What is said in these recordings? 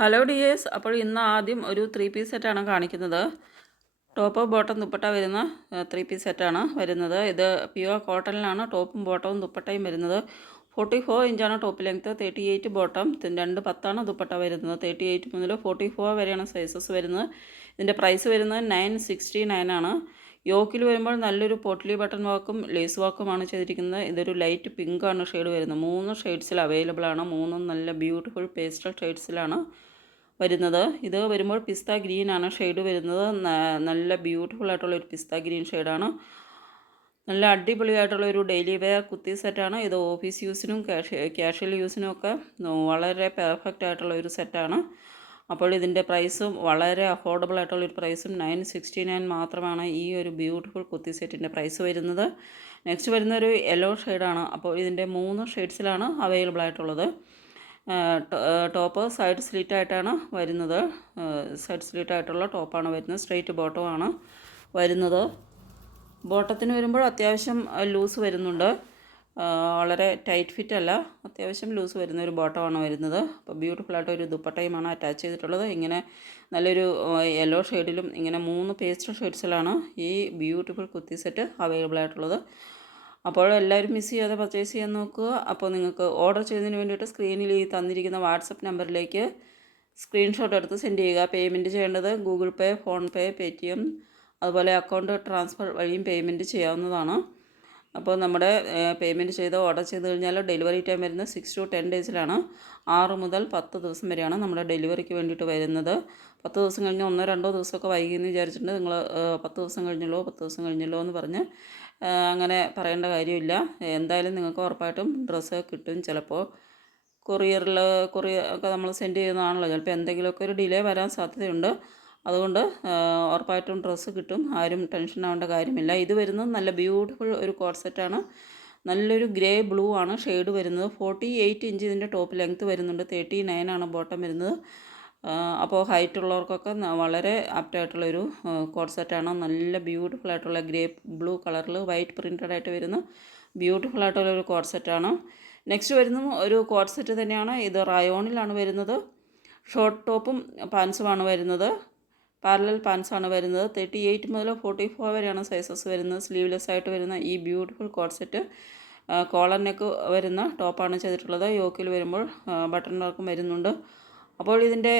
Hello dears. അപ്പോൾ ഇന്ന് ആദ്യം ഒരു 3 പീസ് സെറ്റാണ് കാണിക്കുന്നത്. ടോപ്പ് ബോട്ടം ദുപ്പട്ട വരുന്ന 3 പീസ് സെറ്റാണ് വരുന്നത്. ഇത് പ്യുവർ കോട്ടണിലാണ് ടോപ്പും ബോട്ടവും ദുപ്പട്ടയും വരുന്നത്. 44 ഇഞ്ചാണ് ടോപ്പ് ലെങ്ത്ത്, 38 ബോട്ടം, 210 ദുപ്പട്ട വരുന്നത്. 38 മുതൽ 44 വരെയാണ് സൈസസ് വരുന്നത്. ഇതിൻ്റെ പ്രൈസ് വരുന്നത് 969 ആണ്. യോക്കിൽ വരുമ്പോൾ നല്ലൊരു പോട്ട്ലി ബട്ടൺ വർക്കും ലേസ് വർക്കുമാണ് ചെയ്തിരിക്കുന്നത്. ഇതൊരു ലൈറ്റ് പിങ്ക് ആണ് ഷെയ്ഡ് വരുന്നത്. 3 ഷെയ്ഡ്സിൽ അവൈലബിൾ ആണ്. മൂന്നും നല്ല ബ്യൂട്ടിഫുൾ പേസ്റ്റൽ ഷെയ്ഡ്സിലാണ് വരുന്നത്. ഇത് വരുമ്പോൾ പിസ്ത ഗ്രീൻ ആണ് ഷെയ്ഡ് വരുന്നത്. നല്ല ബ്യൂട്ടിഫുൾ ആയിട്ടുള്ള ഒരു പിസ്ത ഗ്രീൻ ഷെയ്ഡാണ്. നല്ല അടിപൊളിയായിട്ടുള്ള ഒരു ഡെയിലി വെയർ കുർത്തി സെറ്റാണ്. ഇത് ഓഫീസ് യൂസിനും ക്യാഷ്വൽ യൂസിനും ഒക്കെ വളരെ പെർഫെക്റ്റ് ആയിട്ടുള്ള ഒരു സെറ്റാണ്. അപ്പോൾ ഇതിൻ്റെ പ്രൈസും വളരെ അഫോർഡബിൾ ആയിട്ടുള്ളൊരു പ്രൈസും 969 മാത്രമാണ് ഈ ഒരു ബ്യൂട്ടിഫുൾ കുർത്തി സെറ്റിൻ്റെ പ്രൈസ് വരുന്നത്. നെക്സ്റ്റ് വരുന്നൊരു യെല്ലോ ഷെയ്ഡാണ്. അപ്പോൾ ഇതിൻ്റെ 3 ഷെയ്ഡ്സിലാണ് അവൈലബിൾ ആയിട്ടുള്ളത്. ടോപ്പ് സൈഡ് സ്ലിറ്റ് ആയിട്ടാണ് വരുന്നത്. സൈഡ് സ്ലിറ്റ് ആയിട്ടുള്ള ടോപ്പാണ് വരുന്നത്. സ്ട്രെയിറ്റ് ബോട്ടമാണ് വരുന്നത്. ബോട്ടത്തിന് വരുമ്പോൾ അത്യാവശ്യം ലൂസ് വരുന്നുണ്ട്. വളരെ ടൈറ്റ് ഫിറ്റ് അല്ല, അത്യാവശ്യം ലൂസ് വരുന്ന ഒരു ബോട്ടമാണ് വരുന്നത്. അപ്പോൾ ബ്യൂട്ടിഫുള്ളായിട്ട് ഒരു ദുപ്പട്ടയുമാണ് അറ്റാച്ച് ചെയ്തിട്ടുള്ളത്. ഇങ്ങനെ നല്ലൊരു യെല്ലോ ഷെയ്ഡിലും ഇങ്ങനെ 3 പേസ്റ്റൽ ഷെയ്ഡ്സിലാണ് ഈ ബ്യൂട്ടിഫുൾ കുർത്തി സെറ്റ് അവൈലബിൾ ആയിട്ടുള്ളത്. അപ്പോൾ എല്ലാവരും മിസ് ചെയ്യാതെ പർച്ചേസ് ചെയ്യാൻ നോക്കുക. അപ്പോൾ നിങ്ങൾക്ക് ഓർഡർ ചെയ്യുന്നതിന് വേണ്ടിയിട്ട് സ്ക്രീനിൽ ഈ തന്നിരിക്കുന്ന വാട്സപ്പ് നമ്പറിലേക്ക് സ്ക്രീൻഷോട്ട് എടുത്ത് സെൻഡ് ചെയ്യുക. പേയ്മെൻറ്റ് ചെയ്യേണ്ടത് ഗൂഗിൾ പേ, ഫോൺ പേ, പേടിഎം അതുപോലെ അക്കൗണ്ട് ട്രാൻസ്ഫർ വഴിയും പേയ്മെൻറ്റ് ചെയ്യാവുന്നതാണ്. അപ്പോൾ നമ്മുടെ പേയ്മെൻറ്റ് ചെയ്ത് ഓർഡർ ചെയ്ത് കഴിഞ്ഞാൽ ഡെലിവറി ടൈം വരുന്നത് 6 to 10 ഡേയ്സിലാണ്. 6 മുതൽ 10 ദിവസം വരെയാണ് നമ്മുടെ ഡെലിവറിക്ക് വേണ്ടിയിട്ട് വരുന്നത്. 10 ദിവസം കഴിഞ്ഞ് 1-2 ദിവസമൊക്കെ വൈകിയെന്ന് വിചാരിച്ചിട്ടുണ്ട് നിങ്ങൾ 10 ദിവസം കഴിഞ്ഞല്ലോ 10 ദിവസം കഴിഞ്ഞല്ലോ എന്ന് പറഞ്ഞ് അങ്ങനെ പറയേണ്ട കാര്യമില്ല. എന്തായാലും നിങ്ങൾക്ക് ഉറപ്പായിട്ടും ഡ്രസ്സ് കിട്ടും. ചിലപ്പോൾ കൊറിയർ ഒക്കെ നമ്മൾ സെൻഡ് ചെയ്യുന്നതാണല്ലോ, ചിലപ്പോൾ എന്തെങ്കിലുമൊക്കെ ഒരു ഡിലേ വരാൻ സാധ്യതയുണ്ട്. അതുകൊണ്ട് ഉറപ്പായിട്ടും ഡ്രസ്സ് കിട്ടും. ആരും ടെൻഷൻ ആവേണ്ട കാര്യമില്ല. ഇത് വരുന്നത് നല്ല ബ്യൂട്ടിഫുൾ ഒരു കോട്ട് സെറ്റാണ്. നല്ലൊരു ഗ്രേ ബ്ലൂ ആണ് ഷെയ്ഡ് വരുന്നത്. 48 ഇഞ്ച് ഇതിൻ്റെ ടോപ്പ് ലെങ്ത്ത് വരുന്നുണ്ട്. 39 ആണ് ബോട്ടം വരുന്നത്. അപ്പോൾ ഹൈറ്റ് ഉള്ളവർക്കൊക്കെ വളരെ ആപ്റ്റായിട്ടുള്ളൊരു കോട്ട് സെറ്റാണ്. നല്ല ബ്യൂട്ടിഫുൾ ആയിട്ടുള്ള ഗ്രേ ബ്ലൂ കളറിൽ വൈറ്റ് പ്രിൻറ്റഡ് ആയിട്ട് വരുന്ന ബ്യൂട്ടിഫുൾ ആയിട്ടുള്ളൊരു കോട്ട് സെറ്റാണ്. നെക്സ്റ്റ് വരുന്നതും ഒരു കോട്ട് സെറ്റ് തന്നെയാണ്. ഇത് റയോണിലാണ് വരുന്നത്. ഷോർട്ട് ടോപ്പും പാൻസുമാണ് വരുന്നത്. പാരലൽ പാൻസാണ് വരുന്നത്. 38 മുതൽ 44 വരെയാണ് സൈസസ് വരുന്നത്. സ്ലീവ്ലെസ് ആയിട്ട് വരുന്ന ഈ beautiful coat set collar neck വരുന്ന ടോപ്പാണ് ചെയ്തിട്ടുള്ളത്. യോക്കിൽ വരുമ്പോൾ ബട്ടൺ വർക്കും വരുന്നുണ്ട്. അപ്പോൾ ഇതിൻ്റെ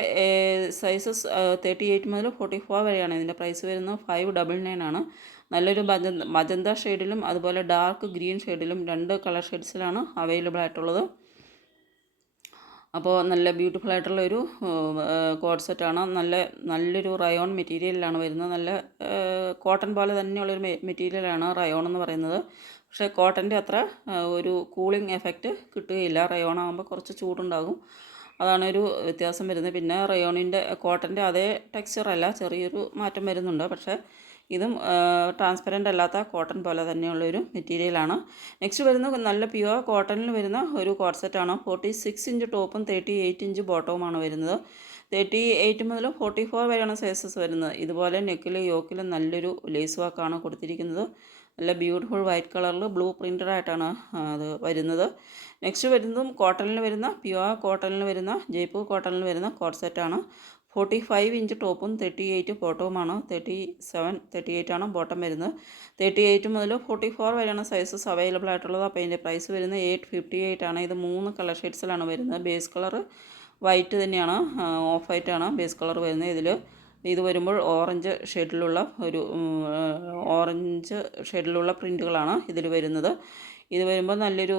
സൈസസ് 38 മുതൽ 44 വരെയാണ്. ഇതിൻ്റെ പ്രൈസ് വരുന്നത് 599 ആണ്. നല്ലൊരു മജന്ത ഷെയ്ഡിലും അതുപോലെ ഡാർക്ക് ഗ്രീൻ ഷെയ്ഡിലും 2 കളർ ഷെയ്ഡ്സിലാണ് അവൈലബിൾ ആയിട്ടുള്ളത്. അപ്പോൾ നല്ല ബ്യൂട്ടിഫുൾ ആയിട്ടുള്ളൊരു കോട്ട് സെറ്റാണ്. നല്ലൊരു റയോൺ മെറ്റീരിയലിലാണ് വരുന്നത്. നല്ല കോട്ടൺ പോലെ തന്നെയുള്ളൊരു മെറ്റീരിയലാണ് റയോൺ എന്ന് പറയുന്നത്. പക്ഷേ കോട്ടൻ്റെ അത്ര ഒരു കൂളിംഗ് എഫക്റ്റ് കിട്ടുകയില്ല. റയോൺ ആകുമ്പോൾ കുറച്ച് ചൂടുണ്ടാകും, അതാണ് ഒരു വ്യത്യാസം വരുന്നത്. പിന്നെ കോട്ടൻ്റെ അതേ ടെക്സ്ചർ അല്ല, ചെറിയൊരു മാറ്റം വരുന്നുണ്ട്. പക്ഷേ ഇതും ട്രാൻസ്പെറൻ്റ് അല്ലാത്ത കോട്ടൺ പോലെ തന്നെയുള്ളൊരു മെറ്റീരിയലാണ്. നെക്സ്റ്റ് വരുന്ന നല്ല പ്യുവർ കോട്ടണിൽ വരുന്ന ഒരു കോട്ട് സെറ്റാണ്. 46 ഇഞ്ച് ടോപ്പും 38 ഇഞ്ച് ബോട്ടവുമാണ് വരുന്നത്. 38 മുതൽ 44 വരെയാണ് സൈസസ് വരുന്നത്. ഇതുപോലെ നെക്കിലും യോക്കിലും നല്ലൊരു ലേസ് വർക്കാണ് കൊടുത്തിരിക്കുന്നത്. നല്ല ബ്യൂട്ടിഫുൾ വൈറ്റ് കളറിൽ ബ്ലൂ പ്രിൻറ്റഡ് ആയിട്ടാണ് അത് വരുന്നത്. നെക്സ്റ്റ് വരുന്നതും കോട്ടണിൽ വരുന്ന പ്യുവർ കോട്ടണിൽ വരുന്ന ജയ്പൂർ കോട്ടണിൽ വരുന്ന കോട്ട് സെറ്റാണ്. 45 ഇഞ്ച് ടോപ്പും 38 ബോട്ടവുമാണ്. 38 ആണ് ബോട്ടം വരുന്നത്. 38 മുതൽ 44 വരെയാണ് സൈസസ് അവൈലബിൾ ആയിട്ടുള്ളത്. അപ്പോൾ ഇതിൻ്റെ പ്രൈസ് വരുന്നത് 858 ആണ്. ഇത് 3 കളർ ഷെയ്ഡ്സിലാണ് വരുന്നത്. ബേസ് കളർ വൈറ്റ് തന്നെയാണ്, ഓഫ് വൈറ്റ് ആണ് ബേസ് കളർ വരുന്നത്. ഇത് വരുമ്പോൾ ഓറഞ്ച് ഷെയ്ഡിലുള്ള പ്രിൻറ്റുകളാണ് ഇതിൽ വരുന്നത്. ഇത് വരുമ്പോൾ നല്ലൊരു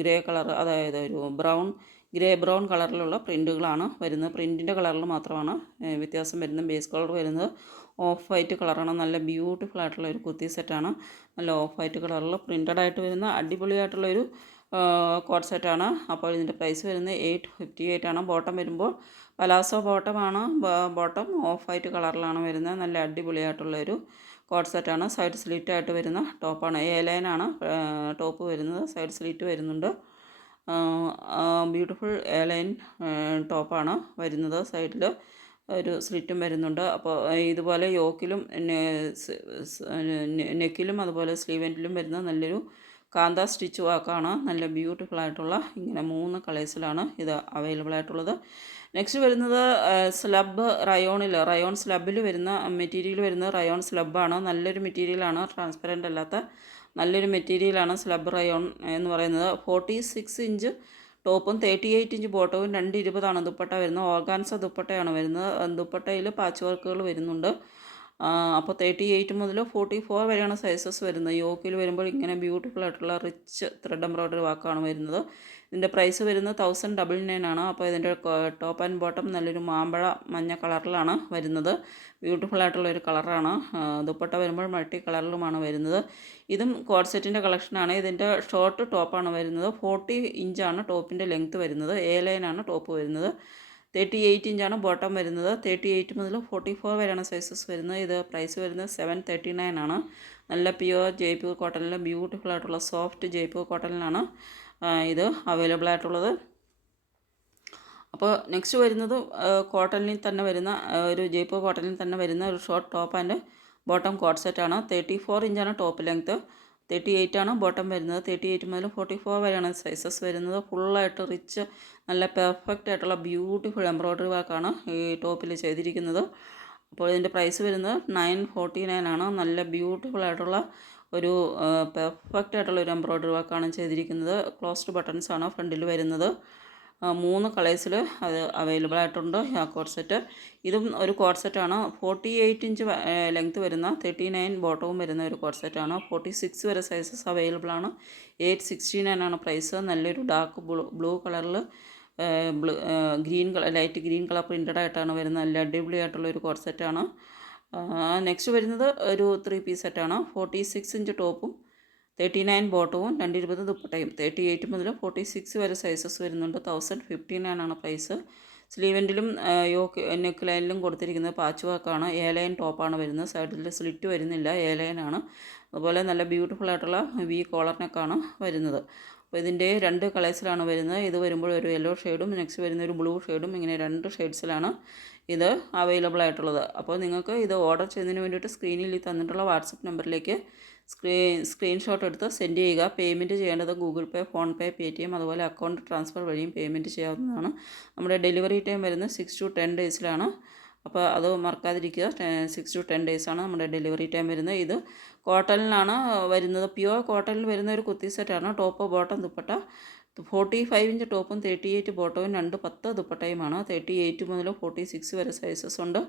ഗ്രേ കളർ, അതായത് ഒരു ഗ്രേ ബ്രൗൺ കളറിലുള്ള പ്രിൻറ്റുകളാണ് വരുന്നത്. പ്രിൻറ്റിൻ്റെ കളറിൽ മാത്രമാണ് വ്യത്യാസം വരുന്നത്. ബേസ് കളർ വരുന്നത് ഓഫ് വൈറ്റ് കളറാണ്. നല്ല ബ്യൂട്ടിഫുൾ ആയിട്ടുള്ള ഒരു കുർത്തി സെറ്റാണ്. നല്ല ഓഫ് വൈറ്റ് കളറിൽ പ്രിൻറ്റഡ് ആയിട്ട് വരുന്ന അടിപൊളിയായിട്ടുള്ളൊരു കോട്ട് സെറ്റാണ്. അപ്പോൾ ഇതിൻ്റെ പ്രൈസ് വരുന്നത് 858 ആണ്. ബോട്ടം വരുമ്പോൾ പലാസോ ബോട്ടമാണ്. ബോട്ടം ഓഫ് വൈറ്റ് കളറിലാണ് വരുന്നത്. നല്ല അടിപൊളിയായിട്ടുള്ളൊരു കോട്ട് സെറ്റാണ്. സൈഡ് സ്ലിറ്റ് ആയിട്ട് വരുന്ന ടോപ്പാണ്. ലൈനാണ് ടോപ്പ് വരുന്നത്. സൈഡ് സ്ലിറ്റ് വരുന്നുണ്ട്. ബ്യൂട്ടിഫുൾ ലൈൻ ടോപ്പാണ് വരുന്നത്. സൈഡിൽ ഒരു സ്ലിറ്റും വരുന്നുണ്ട്. അപ്പോൾ ഇതുപോലെ യോക്കിലും നെക്കിലും അതുപോലെ സ്ലീവ് എൻഡിലും വരുന്ന നല്ലൊരു കാന്ത സ്റ്റിച്ച് വർക്കാണ്. നല്ല ബ്യൂട്ടിഫുൾ ആയിട്ടുള്ള ഇങ്ങനെ 3 കളേഴ്സിലാണ് ഇത് അവൈലബിൾ ആയിട്ടുള്ളത്. നെക്സ്റ്റ് വരുന്നത് സ്ലബ് റയോൺ സ്ലബിൽ വരുന്ന മെറ്റീരിയൽ വരുന്നത് റയോൺ സ്ലബാണ്. നല്ലൊരു മെറ്റീരിയലാണ്, ട്രാൻസ്പെറൻ്റ് അല്ലാത്ത നല്ലൊരു മെറ്റീരിയലാണ് സ്ലബ് റയോൺ എന്ന് പറയുന്നത്. 46 ഇഞ്ച് ടോപ്പും 38 ഇഞ്ച് ബോട്ടവും 220 ദുപ്പട്ട വരുന്നത്. ഓർഗാൻസ ദുപ്പട്ടയാണ് വരുന്നത്. ദുപ്പട്ടയിൽ പാച്ച് വർക്കുകൾ വരുന്നുണ്ട്. അപ്പോൾ 38 മുതൽ 44 വരെയാണ് സൈസസ് വരുന്നത്. യോക്കിൽ വരുമ്പോൾ ഇങ്ങനെ ബ്യൂട്ടിഫുൾ ആയിട്ടുള്ള റിച്ച് ത്രെഡ് എംബ്രോയ്ഡറി വർക്കാണ് വരുന്നത്. ഇതിൻ്റെ പ്രൈസ് വരുന്നത് 1099 ആണ്. അപ്പോൾ ഇതിൻ്റെ ടോപ്പ് ആൻഡ് ബോട്ടം നല്ലൊരു മാമ്പഴ മഞ്ഞ കളറിലാണ് വരുന്നത്. ബ്യൂട്ടിഫുൾ ആയിട്ടുള്ളൊരു കളറാണ്. ദുപ്പട്ട വരുമ്പോൾ മൾട്ടി കളറിലുമാണ് വരുന്നത്. ഇതും കോഡ് സെറ്റിൻ്റെ കളക്ഷനാണ്. ഇതിൻ്റെ ഷോർട്ട് ടോപ്പാണ് വരുന്നത്. 40 ഇഞ്ചാണ് ടോപ്പിൻ്റെ ലെങ്ത്ത് വരുന്നത്. എ ലൈനാണ് ടോപ്പ് വരുന്നത്. 38 ഇഞ്ചാണ് ബോട്ടം വരുന്നത്. 38 മുതൽ 44 വരെയാണ് സൈസസ് വരുന്നത്. ഇത് പ്രൈസ് വരുന്നത് 739 ആണ്. നല്ല പ്യുവർ ജയ്പൂർ കോട്ടണിൽ ബ്യൂട്ടിഫുൾ ആയിട്ടുള്ള സോഫ്റ്റ് ജയ്പൂർ കോട്ടണിലാണ് ഇത് അവൈലബിൾ ആയിട്ടുള്ളത്. അപ്പോൾ നെക്സ്റ്റ് വരുന്നത് കോട്ടണിൽ തന്നെ വരുന്ന ഒരു ജയ്പൂർ കോട്ടണിൽ തന്നെ വരുന്ന ഒരു short top and bottom code സെറ്റാണ്. 34 ഇഞ്ചാണ് ടോപ്പ് ലെങ്ത്ത്. 38 ആണ് ബോട്ടം വരുന്നത്. 38 മുതൽ 44 വരെയാണ് സൈസസ് വരുന്നത്. ഫുള്ളായിട്ട് റിച്ച് നല്ല പെർഫെക്റ്റ് ആയിട്ടുള്ള ബ്യൂട്ടിഫുൾ എംബ്രോയ്ഡറി വർക്കാണ് ഈ ടോപ്പിൽ ചെയ്തിരിക്കുന്നത്. അപ്പോൾ ഇതിൻ്റെ പ്രൈസ് വരുന്നത് 949 ആണ്. നല്ല ബ്യൂട്ടിഫുൾ ആയിട്ടുള്ള ഒരു പെർഫെക്റ്റ് ആയിട്ടുള്ള ഒരു എംബ്രോയ്ഡറി വർക്കാണ് ചെയ്തിരിക്കുന്നത്. ക്ലോസ്ഡ് ബട്ടൺസ് ആണ് ഫ്രണ്ടിൽ വരുന്നത്. 3 കളേഴ്സിൽ അത് അവൈലബിൾ ആയിട്ടുണ്ട് ആ കോഡ് സെറ്റ്. ഇതും ഒരു കോഡ് സെറ്റാണ്. 48 ഇഞ്ച് ലെങ്ത്ത് വരുന്ന 39 ബോട്ടവും വരുന്ന ഒരു കോഡ് സെറ്റാണ്. 46 വരെ സൈസസ് അവൈലബിൾ ആണ്. 869 ആണ് പ്രൈസ്. നല്ലൊരു ഡാർക്ക് ബ്ലൂ കളറിൽ green colour light green colour printed ആയിട്ടാണ് വരുന്നത്. നല്ല അടിപൊളിയായിട്ടുള്ളൊരു കോഡ് സെറ്റാണ്. നെക്സ്റ്റ് വരുന്നത് ഒരു 3 പീസ് സെറ്റാണ്. 46 ഇഞ്ച് ടോപ്പും 39 ബോട്ടവും 220 ദുപ്പട്ടയും. 38 മുതൽ 46 വരെ സൈസസ് വരുന്നുണ്ട്. 1059 ആണ് പ്രൈസ്. സ്ലീവെൻറ്റിലും യോക്ക് നെക്ക് ലൈനിലും കൊടുത്തിരിക്കുന്നത് പാച്ച് വർക്കാണ്. എ ലൈൻ ടോപ്പാണ് വരുന്നത്. സൈഡിൽ സ്ലിറ്റ് വരുന്നില്ല, എ ലൈനാണ്. അതുപോലെ നല്ല ബ്യൂട്ടിഫുൾ ആയിട്ടുള്ള വി കോളർ നെക്കാണ് വരുന്നത്. അപ്പോൾ ഇതിൻ്റെ 2 കളേഴ്സിലാണ് വരുന്നത്. ഇത് വരുമ്പോൾ ഒരു യെല്ലോ ഷെയ്ഡും നെക്സ്റ്റ് വരുന്ന ഒരു ബ്ലൂ ഷെയ്ഡും, ഇങ്ങനെ 2 ഷെയ്ഡ്സിലാണ് ഇത് അവൈലബിൾ ആയിട്ടുള്ളത്. അപ്പോൾ നിങ്ങൾക്ക് ഇത് ഓർഡർ ചെയ്യുന്നതിന് വേണ്ടിയിട്ട് സ്ക്രീനിൽ തന്നിട്ടുള്ള വാട്സപ്പ് നമ്പറിലേക്ക് സ്ക്രീൻഷോട്ട് എടുത്ത് സെൻഡ് ചെയ്യുക. പേയ്മെൻറ്റ് ചെയ്യേണ്ടത് ഗൂഗിൾ പേ, ഫോൺ പേ, പേടിഎം അതുപോലെ അക്കൗണ്ട് ട്രാൻസ്ഫർ വഴിയും പേയ്മെൻറ്റ് ചെയ്യാവുന്നതാണ്. നമ്മുടെ ഡെലിവറി ടൈം വരുന്നത് 6 to 10 ഡേയ്സിലാണ്. അപ്പോൾ അത് മറക്കാതിരിക്കുക. 6 to 10 ഡേയ്സാണ് നമ്മുടെ ഡെലിവറി ടൈം വരുന്നത്. ഇത് കോട്ടണിലാണ് വരുന്നത്. പ്യുവർ കോട്ടണിൽ വരുന്ന ഒരു കുർത്തി സെറ്റാണ്. ടോപ്പ് ബോട്ടം ദുപ്പട്ട 45 ഇഞ്ച് ടോപ്പും 38 ബോട്ടവും 210 ദുപ്പട്ടയുമാണ്. 38 മുതൽ 46 വരെ സൈസസ് ഉണ്ട്.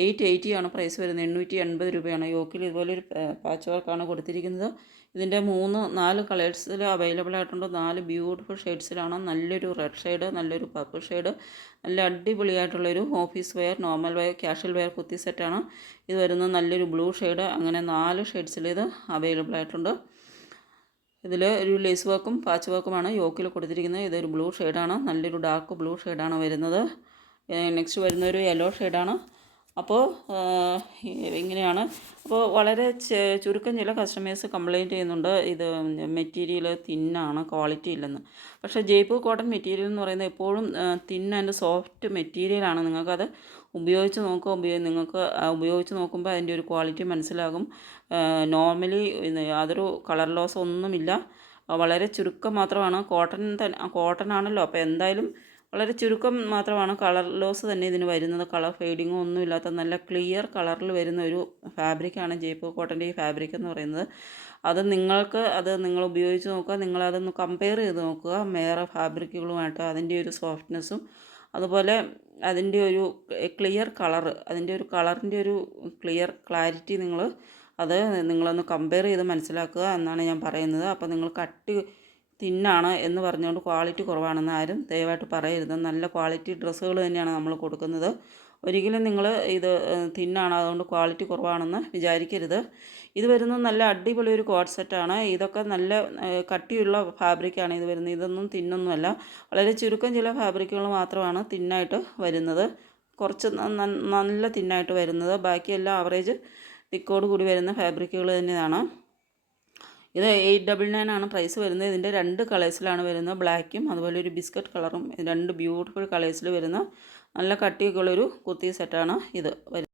880 ആണ് പ്രൈസ് വരുന്നത്. 880 രൂപയാണ്. യോക്കിൽ ഇതുപോലൊരു പാച്ച് വർക്കാണ് കൊടുത്തിരിക്കുന്നത്. ഇതിൻ്റെ 3-4 കളേഴ്സിൽ അവൈലബിൾ ആയിട്ടുണ്ട്. 4 ബ്യൂട്ടിഫുൾ ഷെയ്ഡ്സിലാണ്. നല്ലൊരു റെഡ് ഷെയ്ഡ്, നല്ലൊരു പർപ്പിൾ ഷെയ്ഡ്, നല്ല അടിപൊളിയായിട്ടുള്ളൊരു office wear, normal wear, casual wear kurti സെറ്റാണ് ഇത് വരുന്നത്. നല്ലൊരു ബ്ലൂ ഷെയ്ഡ്, അങ്ങനെ 4 ഷെയ്ഡ്സിൽ ഇത് അവൈലബിൾ ആയിട്ടുണ്ട്. ഇതിൽ ഒരു ലേസ് വർക്കും പാച്ച് വർക്കുമാണ് യോക്കിൽ കൊടുത്തിരിക്കുന്നത്. ഇതൊരു ബ്ലൂ ഷെയ്ഡാണ്, നല്ലൊരു ഡാർക്ക് ബ്ലൂ ഷെയ്ഡാണ് വരുന്നത്. നെക്സ്റ്റ് വരുന്നൊരു യെല്ലോ ഷെയ്ഡാണ്. അപ്പോൾ ഇങ്ങനെയാണ്. അപ്പോൾ വളരെ ചുരുക്കം ചില കസ്റ്റമേഴ്സ് കംപ്ലയിൻറ്റ് ചെയ്യുന്നുണ്ട്, ഇത് മെറ്റീരിയൽ തിന്നാണ്, ക്വാളിറ്റി ഇല്ലെന്ന്. പക്ഷേ ജയ്പൂർ കോട്ടൺ മെറ്റീരിയൽ എന്ന് പറയുന്നത് എപ്പോഴും തിൻ ആൻഡ് സോഫ്റ്റ് മെറ്റീരിയലാണ്. നിങ്ങൾക്കത് ഉപയോഗിച്ച് നിങ്ങൾക്ക് ഉപയോഗിച്ച് നോക്കുമ്പോൾ അതിൻ്റെ ഒരു ക്വാളിറ്റി മനസ്സിലാകും. നോർമലി യാതൊരു കളർ ലോസ് ഒന്നുമില്ല. വളരെ ചുരുക്കം മാത്രമാണ്. കോട്ടൺ ആണല്ലോ, അപ്പോൾ എന്തായാലും വളരെ ചുരുക്കം മാത്രമാണ് കളർ ലോസ് തന്നെ ഇതിന് വരുന്നത്. കളർ ഫെയ്ഡിങ്ങോ ഒന്നും ഇല്ലാത്ത നല്ല ക്ലിയർ കളറിൽ വരുന്ന ഒരു ഫാബ്രിക്കാണ് ജയ്പൂർ കോട്ടൻ്റെ ഈ ഫാബ്രിക് എന്ന് പറയുന്നത്. അത് നിങ്ങൾ ഉപയോഗിച്ച് നോക്കുക. നിങ്ങളതൊന്ന് കമ്പയർ ചെയ്ത് നോക്കുക വേറെ ഫാബ്രിക്കുകളുമായിട്ട്. അതിൻ്റെ ഒരു സോഫ്റ്റ്നെസ്സും അതുപോലെ അതിൻ്റെ ഒരു ക്ലിയർ കളറ്, അതിൻ്റെ ഒരു കളറിൻ്റെ ഒരു ക്ലിയർ ക്ലാരിറ്റി നിങ്ങളൊന്ന് കമ്പയർ ചെയ്ത് മനസ്സിലാക്കുക എന്നാണ് ഞാൻ പറയുന്നത്. അപ്പോൾ നിങ്ങൾ തിന്നാണ് എന്ന് പറഞ്ഞുകൊണ്ട് ക്വാളിറ്റി കുറവാണെന്ന് ആരും ദയവായിട്ട് പറയരുത്. നല്ല ക്വാളിറ്റി ഡ്രസ്സുകൾ തന്നെയാണ് നമ്മൾ കൊടുക്കുന്നത്. ഒരിക്കലും നിങ്ങൾ ഇത് തിന്നാണ് അതുകൊണ്ട് ക്വാളിറ്റി കുറവാണെന്ന് വിചാരിക്കരുത്. ഇത് വരുന്നത് നല്ല അടിപൊളി ഒരു കോഡ് സെറ്റാണ്. ഇതൊക്കെ നല്ല കട്ടിയുള്ള ഫാബ്രിക്കാണ് ഇത് വരുന്നത്. ഇതൊന്നും തിന്നൊന്നുമല്ല. വളരെ ചുരുക്കം ചില ഫാബ്രിക്കുകൾ മാത്രമാണ് തിന്നായിട്ട് വരുന്നത്, കുറച്ച് നല്ല തിന്നായിട്ട് വരുന്നത്. ബാക്കിയെല്ലാം ആവറേജ് തിക്കോട് കൂടി വരുന്ന ഫാബ്രിക്കുകൾ തന്നെയാണ്. ഇത് 899 ആണ് പ്രൈസ് വരുന്നത്. ഇതിൻ്റെ 2 കളേഴ്സിലാണ് വരുന്നത്, ബ്ലാക്കും അതുപോലെ ഒരു ബിസ്ക്കറ്റ് കളറും. 2 ബ്യൂട്ടിഫുൾ കളേഴ്സിൽ വരുന്ന നല്ല കട്ടിയൊക്കെ ഉള്ളൊരു കുർത്തി സെറ്റാണ് ഇത് വരുന്നത്.